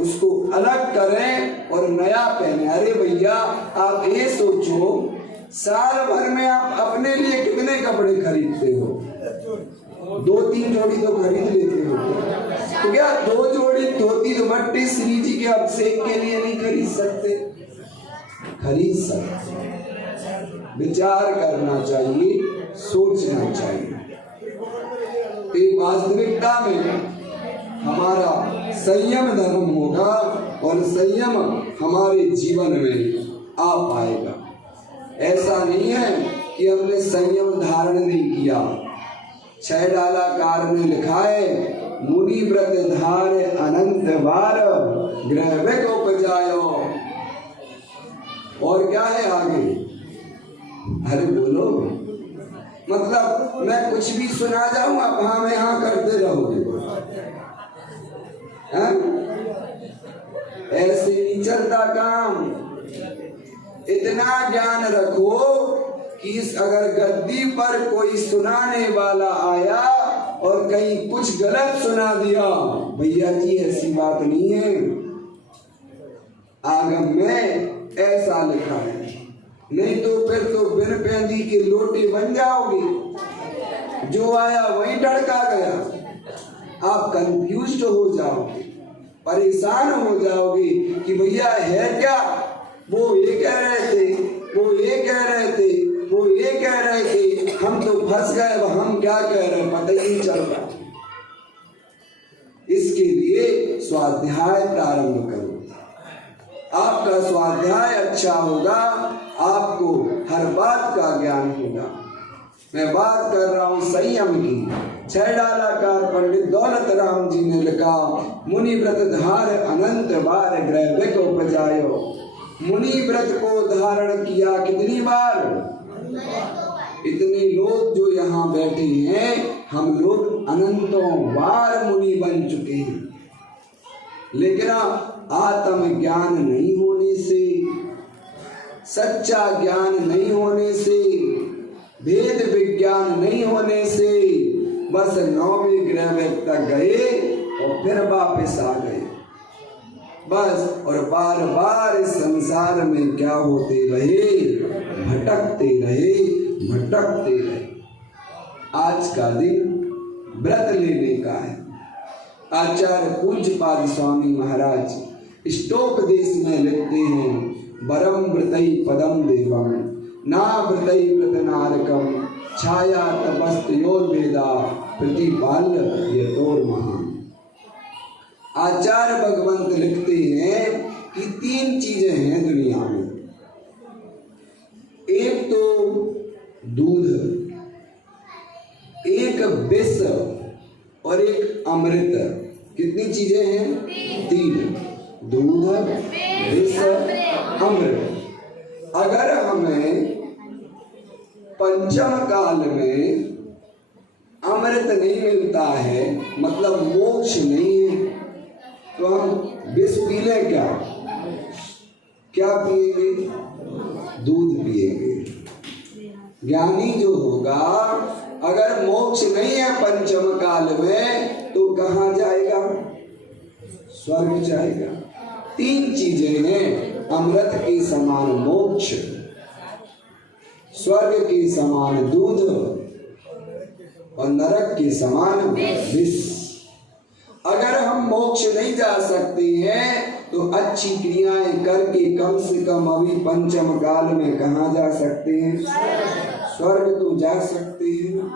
उसको अलग करें और नया पहने। अरे भैया आप ये सोचो, साल भर में आप अपने लिए कितने कपड़े खरीदते हो? 2-3 जोड़ी तो खरीद लेते हो, तो क्या 2 जोड़ी धोती दुपट्टे श्री जी के अभिषेक के लिए नहीं खरीद सकते? खरीद सकते। विचार करना चाहिए, सोचना चाहिए। तो वास्तविकता में हमारा संयम धर्म होगा और संयम हमारे जीवन में आ पाएगा। ऐसा नहीं है कि हमने संयम धारण नहीं किया। 6 डालाकार ने लिखा है, मुनि व्रत धार अनंत बार ग्रह को उपजायो। और क्या है आगे? अरे बोलो, मतलब मैं कुछ भी सुना जाऊं आप हाँ में हाँ करते रहोगे? ऐसे नहीं चलता काम। इतना ज्ञान रखो कि अगर गद्दी पर कोई सुनाने वाला आया और कहीं कुछ गलत सुना दिया, भैया जी ऐसी बात नहीं है, आगम में ऐसा लिखा है, नहीं तो फिर तो बिन पेंदी के लोटे बन जाओगे। जो आया वही ढड़का गया। आप कंफ्यूज्ड हो जाओगे, परेशान हो जाओगे कि भैया है क्या? वो ये कह रहे थे, वो ये कह रहे थे, वो ये कह रहे थे, हम तो फंस गए, हम क्या कह रहे हैं पता ही नहीं चल रहा। इसके लिए स्वाध्याय प्रारंभ करो। आपका स्वाध्याय अच्छा होगा, आपको हर बात का ज्ञान होगा। मैं बात कर रहा हूँ संयम की। 6 डालाकार पंडित दौलत राम जी ने लिखा, मुनि व्रत धार अनंत बार ग्रह को उपजायो। मुनि व्रत को धारण किया कितनी बार? इतने लोग जो यहाँ बैठे हैं, हम लोग अनंतों बार मुनि बन चुके हैं। लेकिन आत्म ज्ञान नहीं होने से, सच्चा ज्ञान नहीं होने से, भेद विज्ञान नहीं होने से बस 9वें ग्रह तक गए और फिर वापस आ गए बस। और बार बार इस संसार में क्या होते रहे? भटकते रहे। आज का दिन व्रत लेने का है। आचार्य पूज्यपाद स्वामी महाराज इष्टोपदेश में लिखते हैं, वरम व्रतई पदम देवम ना व्रतई व्रत नारकम छाया तपस्तयोर वेदा प्रतिपाल्य यतोर महान। आचार्य भगवंत लिखते हैं कि 3 चीजें हैं दुनिया में। एक तो दूध, एक विष और एक अमृत। कितनी चीजें हैं? 3। दूध, विष, अमृत। अगर हमें पंचम काल में अमृत नहीं मिलता है, मतलब मोक्ष नहीं है, तो हम विष पी लें क्या पिएंगे? दूध पिएंगे। ज्ञानी जो होगा, अगर मोक्ष नहीं है पंचम काल में, तो कहाँ जाएगा? स्वर्ग जाएगा। 3 चीजें हैं, अमृत के समान मोक्ष, स्वर्ग के समान दूध और नरक के समान विष। अगर हम मोक्ष नहीं जा सकते हैं तो अच्छी क्रियाएं करके कम से कम अभी पंचम काल में कहाँ जा सकते हैं? स्वर्ग तो जा सकते हैं।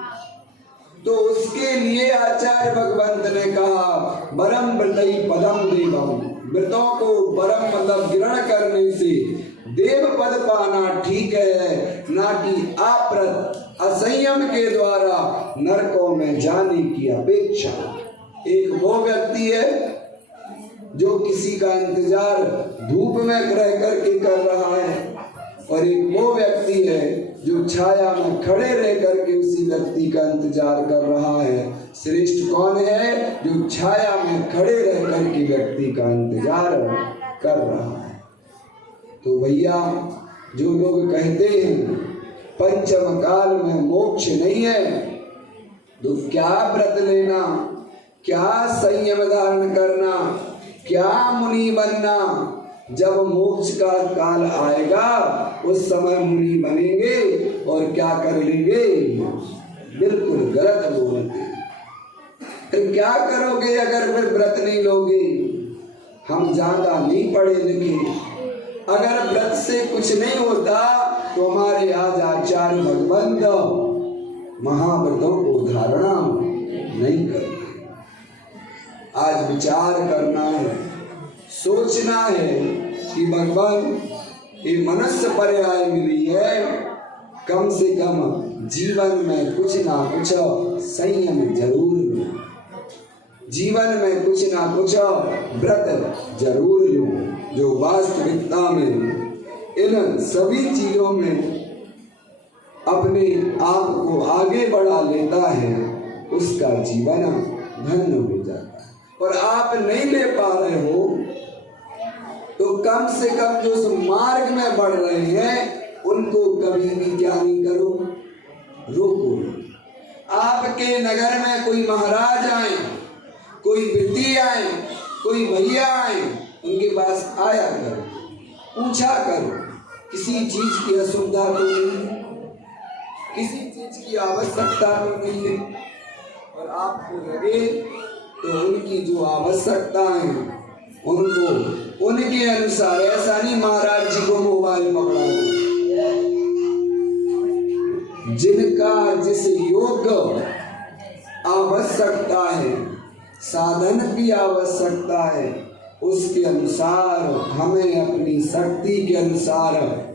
तो उसके लिए आचार्य भगवंत ने कहा वरम व्रतई पदम देवम, व्रतों को वरम मतलब ग्रहण करने से देव पद पाना ठीक है, ना कि आप्रत असंयम के द्वारा नरकों में जाने की अपेक्षा। एक वो व्यक्ति है जो किसी का इंतजार धूप में रह करके कर रहा है, और एक वो व्यक्ति है जो छाया में खड़े रह करके उसी व्यक्ति का इंतजार कर रहा है। श्रेष्ठ कौन है? जो छाया में खड़े रह करके व्यक्ति का इंतजार कर रहा है। तो भैया जो लोग कहते हैं पंचम काल में मोक्ष नहीं है, तो क्या व्रत लेना, क्या संयम धारण करना, क्या मुनि बनना? जब मोक्ष का काल आएगा उस समय मुनि बनेंगे और क्या कर लेंगे? बिल्कुल गलत बोलते। फिर क्या करोगे अगर फिर व्रत नहीं लोगे? हम ज्यादा नहीं पढ़े लिखे, अगर व्रत से कुछ नहीं होता तो हमारे आज आचार्य भगवंत महाव्रतों को धारणा नहीं करते। आज विचार करना है, सोचना है कि भगवान ये मनुष्य पर्याय मिली है, कम से कम जीवन में कुछ ना कुछ संयम जरूर लो, जीवन में कुछ ना कुछ व्रत जरूर लो, जो वास्तविकता में इन सभी चीजों में अपने आप को आगे बढ़ा लेता है, उसका जीवन धन्य हो जाता है। और आप नहीं ले पा रहे हो तो कम से कम जो उस मार्ग में बढ़ रहे हैं उनको कभी भी क्या नहीं करो, रोको। आपके नगर में कोई महाराज आए, कोई वृद्धि आए, कोई भैया आए, उनके पास आया करो, पूछा करो, किसी चीज की असुविधा तो नहीं, किसी चीज की आवश्यकता तो नहीं है। और आपको लगे तो उनकी जो आवश्यकता है उनको उनके अनुसार, ऐसा नहीं महाराज जी को मोबाइल पकड़ा दो, जिनका जिस योग्य आवश्यकता है, साधन की आवश्यकता है, उसके अनुसार हमें अपनी शक्ति के अनुसार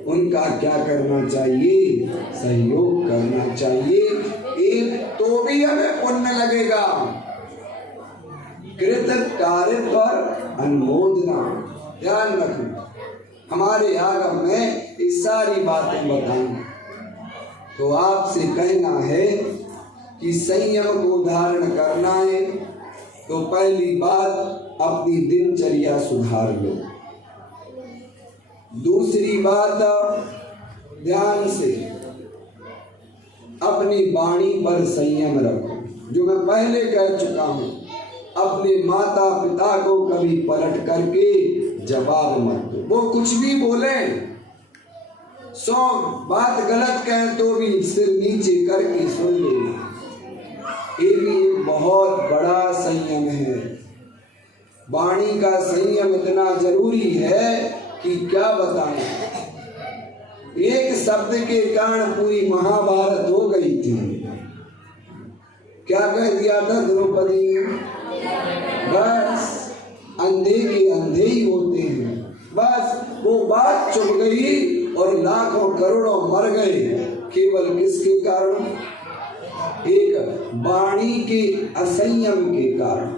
उनका क्या करना चाहिए? सहयोग करना चाहिए। एक तो भी हमें पुण्य लगेगा। कृत कार्य पर अनुमोदना, ध्यान रखना, हमारे आगम में ये सारी बातें बताएंगे। तो आपसे कहना है कि संयम को धारण करना है तो पहली बात अपनी दिनचर्या सुधार लो। दूसरी बात, ध्यान से अपनी वाणी पर संयम रखो। जो मैं पहले कह चुका हूं, अपने माता पिता को कभी पलट करके जवाब मत दो। वो कुछ भी बोले, 100 बात गलत कहें तो भी सिर नीचे करके सुन लेना। ये भी एक बहुत बड़ा संयम है। वाणी का संयम इतना जरूरी है कि क्या बताएं। एक शब्द के कारण पूरी महाभारत हो गई थी। क्या कह दिया था द्रौपदी ने? बस अंधे के अंधे ही होते हैं। बस वो बात चुप गई और लाखों करोड़ों मर गए। केवल किसके कारण? एक वाणी के असंयम के कारण।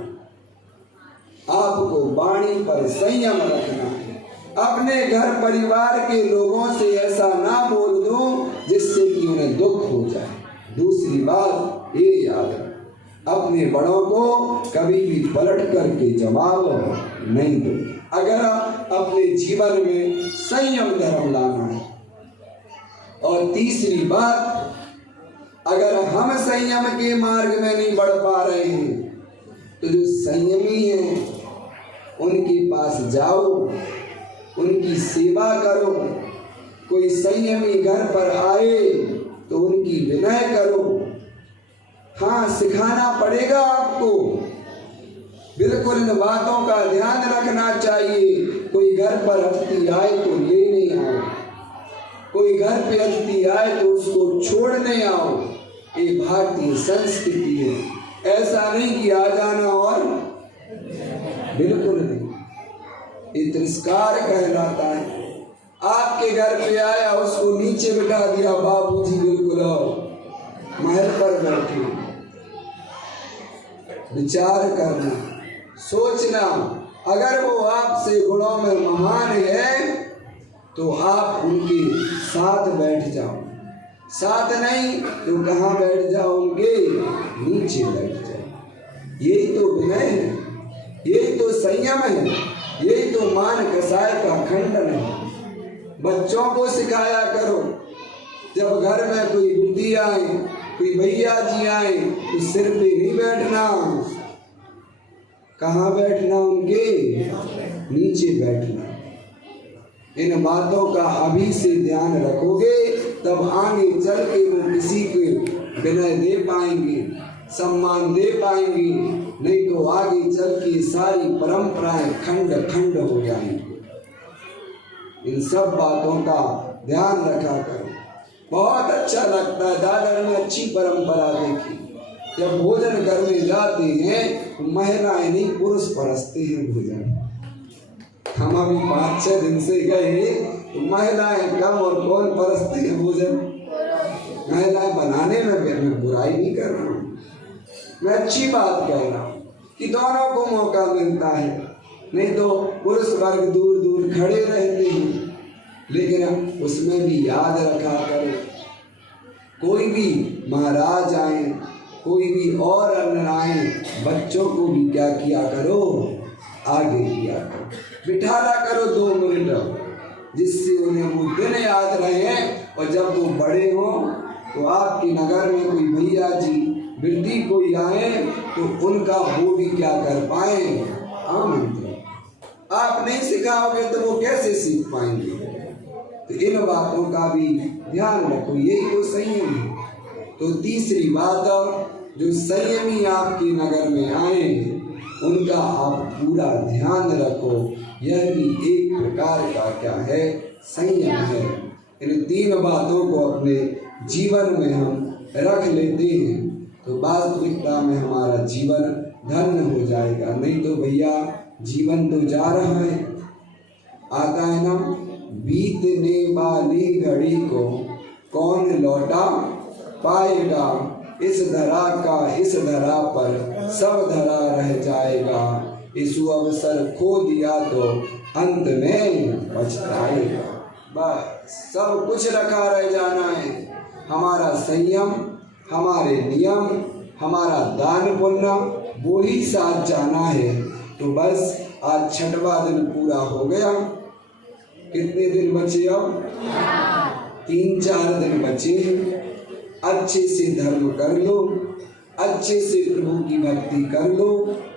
आपको वाणी पर संयम रखना है। अपने घर परिवार के लोगों से ऐसा ना बोल दो जिससे कि उन्हें दुख हो जाए। दूसरी बात ये याद रखो, अपने बड़ों को कभी भी पलट करके जवाब नहीं दो। अगर अपने जीवन में संयम धर्म लाना है। और तीसरी बात, अगर हम संयम के मार्ग में नहीं बढ़ पा रहे हैं तो जो संयमी हैं उनके पास जाओ, उनकी सेवा करो। कोई संयमी घर पर आए तो उनकी विनय करो। हाँ, सिखाना पड़ेगा आपको, बिल्कुल इन बातों का ध्यान रखना चाहिए। कोई घर पर अतिथि आए तो लेने आओ, कोई घर पे अतिथि आए तो उसको छोड़ने आओ। ये भारतीय संस्कृति है। ऐसा नहीं कि आ जाना और बिल्कुल नहीं, ये तिरस्कार कहलाता है। आपके घर पे आया, उसको नीचे बिठा दिया, बाबूजी बिल्कुल आओ, महल पर बैठे। विचार करना, सोचना, अगर वो आपसे गुणों में महान है तो आप उनके साथ बैठ जाओ, साथ नहीं तो कहाँ बैठ जाओ, उनके नीचे बैठ जाओ। यही तो विनय है, यही तो संयम है, यही तो मान कसाय का खंडन है। बच्चों को सिखाया करो, जब घर में कोई बुद्धि आए, कोई भैया जी आए तो सिर पे नहीं बैठना, कहाँ बैठना, उनके नीचे बैठना। इन बातों का अभी से ध्यान रखोगे तब आगे चल के वो किसी को विनय दे पाएंगे, सम्मान दे पाएंगे। नहीं तो आगे चल के सारी परंपराएं खंड खंड हो जाएंगी। इन सब बातों का ध्यान रखा करो। बहुत अच्छा लगता है, दादर में अच्छी परंपरा देखी, जब भोजन करने जाते हैं तो महिलाएं नहीं पुरुष परसते हैं भोजन। हम अभी 5-6 दिन से गए तो महिलाएं कम और कौन परसते हैं भोजन। महिलाएं बनाने में मैं बुराई नहीं कर रहा हूँ, मैं अच्छी बात कह रहा हूँ कि दोनों को मौका मिलता है। नहीं तो पुरुष वर्ग दूर दूर खड़े रहते हैं, लेकिन उसमें भी याद रखा करो, कोई भी महाराज आए, कोई भी और अन्य आए, बच्चों को भी क्या किया करो, आगे किया करो, बिठाला करो 2 मिनट, जिससे उन्हें वो दिन याद रहे। और जब वो बड़े हों तो आपके नगर में कोई भैया जी वृद्धि कोई आए तो उनका वो भी क्या कर पाए, आमंत्रण। आप नहीं सिखाओगे तो वो कैसे सीख पाएंगे। तो इन बातों का भी ध्यान रखो, यही तो संयम है। तो तीसरी बात, जो संयमी आपके नगर में आए उनका आप पूरा ध्यान रखो। यह भी एक प्रकार का क्या है, संयम है। इन 3 बातों को अपने जीवन में हम रख लेते हैं तो वास्तविकता में हमारा जीवन धन्य हो जाएगा। नहीं तो भैया जीवन तो जा रहा है, आता है ना, बीतने वाली घड़ी को कौन लौटा पाएगा, इस धरा का इस धरा पर सब धरा रह जाएगा, इस अवसर खो दिया तो अंत में पछताएगा। बस सब कुछ रखा रह जाना है, हमारा संयम, हमारे नियम, हमारा दान पुण्य वो ही साथ जाना है। तो बस आज 6वां दिन पूरा हो गया। कितने दिन बचे, अब 3-4 दिन बचे। अच्छे से धर्म कर लो, अच्छे से प्रभु की भक्ति कर लो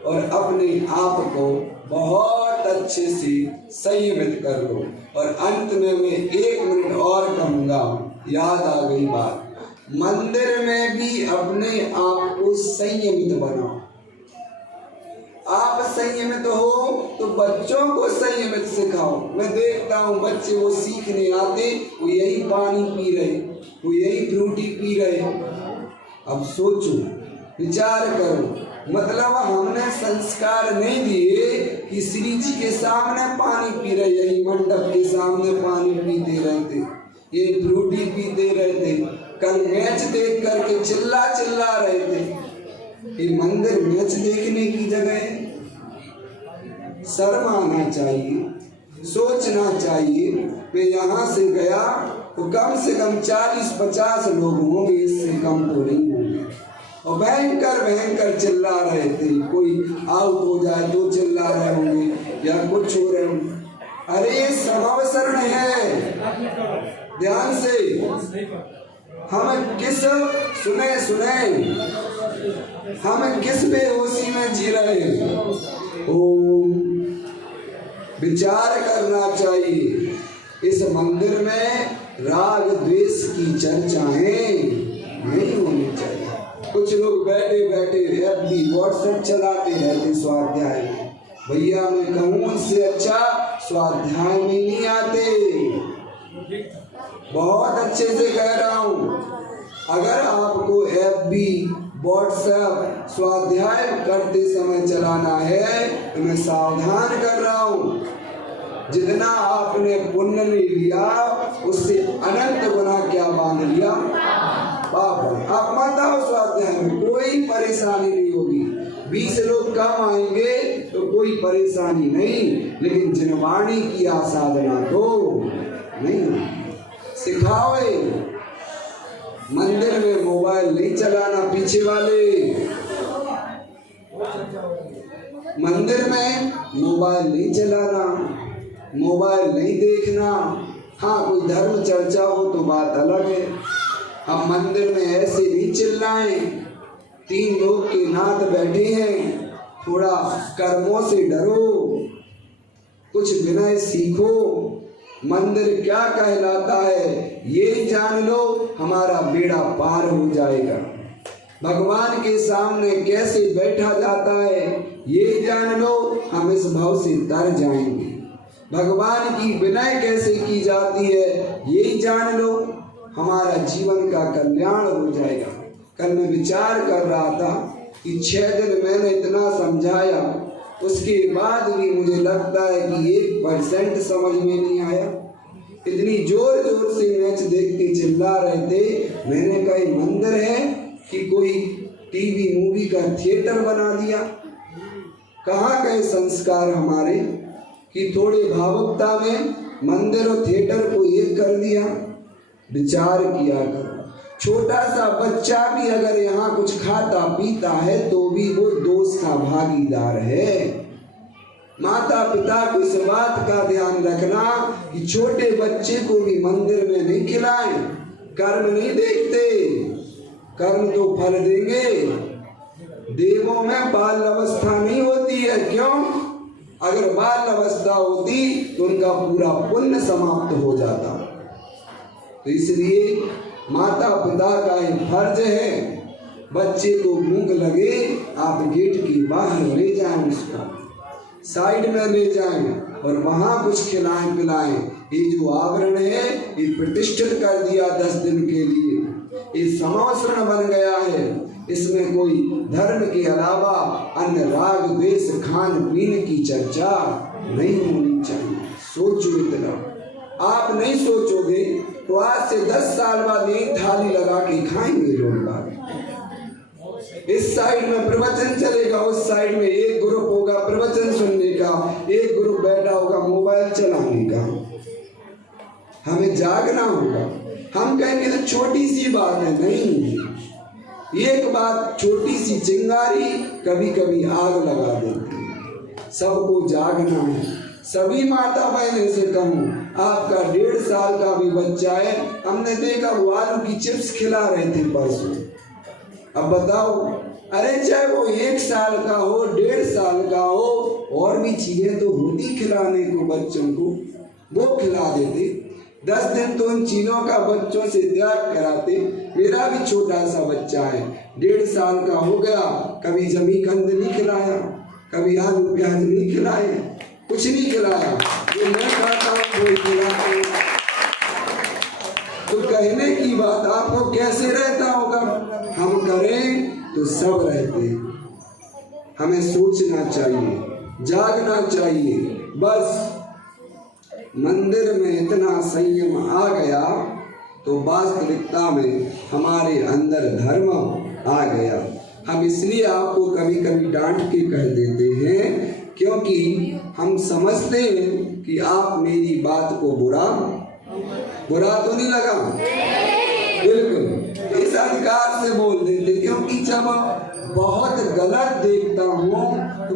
और अपने आप को बहुत अच्छे से संयमित कर लो। और अंत में मैं 1 मिनट और कहूँगा, याद आ गई बात, मंदिर में भी अपने आप को संयमित बनाओ। आप संयमित हो तो बच्चों को संयमित सिखाओ। मैं देखता हूँ बच्चे वो सीखने आते, वो यही पानी पी रहे, वो यही फ्रूटी पी रहे। अब सोचो, विचार करो, मतलब हमने संस्कार नहीं दिए कि श्री जी के सामने पानी पी रहे, यही मंडप के सामने पानी पीते रहते, ये फ्रूटी पीते रहते, कल मैच देख करके चिल्ला रहे थे। ये मंदिर मैच देखने की जगह है। शर्म आना चाहिए, सोचना चाहिए। मैं यहाँ से गया तो कम से कम 40-50 लोग होंगे, इससे कम तो नहीं होंगे। और भयंकर चिल्ला रहे थे, कोई आउट हो जाए तो चिल्ला रहे होंगे या कुछ हो रहे होंगे। अरे समावसरण है, ध्यान से हम किस हम किस बेहोशी में जी रहे हैं। ओम, विचार करना चाहिए। इस मंदिर में राग द्वेष की चर्चाएं नहीं होनी चाहिए। कुछ लोग बैठे बैठे FB WhatsApp चलाते रहते स्वाध्याय में। भैया मैं कहूँ उससे अच्छा स्वाध्याय में नहीं आते। बहुत अच्छे से कह रहा हूँ, अगर आपको FB WhatsApp स्वाध्याय करते समय चलाना है तो मैं सावधान कर रहा हूँ, जितना आपने पुण्य ले लिया उससे अनंत गुना क्या बांध लिया, पाप। आप मत आओ स्वाध्याय में, कोई परेशानी नहीं होगी। 20 लोग कम आएंगे तो कोई परेशानी नहीं, लेकिन जिनवाणी की साधना तो नहीं। सिखाओ मंदिर में मोबाइल नहीं चलाना, पीछे वाले मंदिर में मोबाइल नहीं चलाना, मोबाइल नहीं देखना। हाँ कोई धर्म चर्चा हो तो बात अलग है। हम मंदिर में ऐसे नहीं चिल्लाएं, 3 लोग के नाथ बैठे हैं, थोड़ा कर्मों से डरो, कुछ विनय सीखो। मंदिर क्या कहलाता है ये जान लो, हमारा बेड़ा पार हो जाएगा। भगवान के सामने कैसे बैठा जाता है ये जान लो, हम इस भाव से तर जाएंगे। भगवान की विनय कैसे की जाती है ये जान लो, हमारा जीवन का कल्याण हो जाएगा। कल मैं विचार कर रहा था कि 6 दिन मैंने इतना समझाया, उसके बाद भी मुझे लगता है कि 1% समझ में नहीं आया। इतनी जोर जोर से मैच देख के चिल्ला रहे थे। मैंने कहा मंदिर है कि कोई टीवी मूवी का थिएटर बना दिया? कहाँ गए संस्कार हमारे कि थोड़े भावुकता में मंदिर और थिएटर को एक कर दिया? विचार किया करो। छोटा सा बच्चा भी अगर यहाँ कुछ खाता पीता है तो भी वो दोष का भागीदार है। माता पिता को इस बात का ध्यान रखना कि छोटे बच्चे को भी मंदिर में नहीं खिलाएं। कर्म नहीं देखते, कर्म तो फल देंगे। देवों में बाल अवस्था नहीं होती है। क्यों? अगर बाल अवस्था होती तो उनका पूरा पुण्य समाप्त हो जाता। तो इसलिए माता पिता का एक फर्ज है, बच्चे को भूख लगे आप गेट के बाहर ले जाएं, उसको साइड में ले जाएं और वहां कुछ खिलाएं पिलाएं। ये जो आवरण है ये प्रतिष्ठित कर दिया 10 दिन के लिए, ये समावसरण बन गया है। इसमें कोई धर्म के अलावा अन्य राग द्वेष खान पीन की चर्चा नहीं होनी चाहिए। सोचो इतना, आप नहीं सोचोगे तो आज से 10 साल बाद यही थाली लगा के खाएंगे लोग। इस साइड में प्रवचन चलेगा, उस साइड में एक ग्रुप होगा प्रवचन सुनने का, एक ग्रुप बैठा होगा मोबाइल चलाने का। हमें जागना होगा। हम कहेंगे तो छोटी सी बात है, नहीं। एक बात छोटी सी चिंगारी कभी कभी आग लगा देती है। सबको जागना है। सभी माता बहनों से कहूँ, आपका 1.5 साल का भी बच्चा है, हमने देखा वो आलू की चिप्स खिला रहे थे परसों। अब बताओ, अरे चाहे वो 1 साल का हो 1.5 साल का हो, और भी चीजें तो होती खिलाने को बच्चों को, वो खिला देते। 10 दिन तो इन चीजों का बच्चों से त्याग कराते। मेरा भी छोटा सा बच्चा है, 1.5 साल का हो गया, कभी जमीकंद नहीं खिलाया, कभी आलू प्याज नहीं खिलाए, कुछ नहीं खिलाया। जो मैं खाता हूँ वो खिलाते। तो कहने की बात, आपको कैसे रहता होगा? हम करें तो सब रहते हैं। हमें सोचना चाहिए, जागना चाहिए। बस मंदिर में इतना संयम आ गया तो वास्तविकता में हमारे अंदर धर्म आ गया। हम इसलिए आपको कभी कभी डांट के कह देते हैं क्योंकि हम समझते हैं कि आप मेरी बात को बुरा तो नहीं लगा। बिल्कुल इस अधिकार से बोल देते, क्योंकि जब बहुत गलत देखता हूँ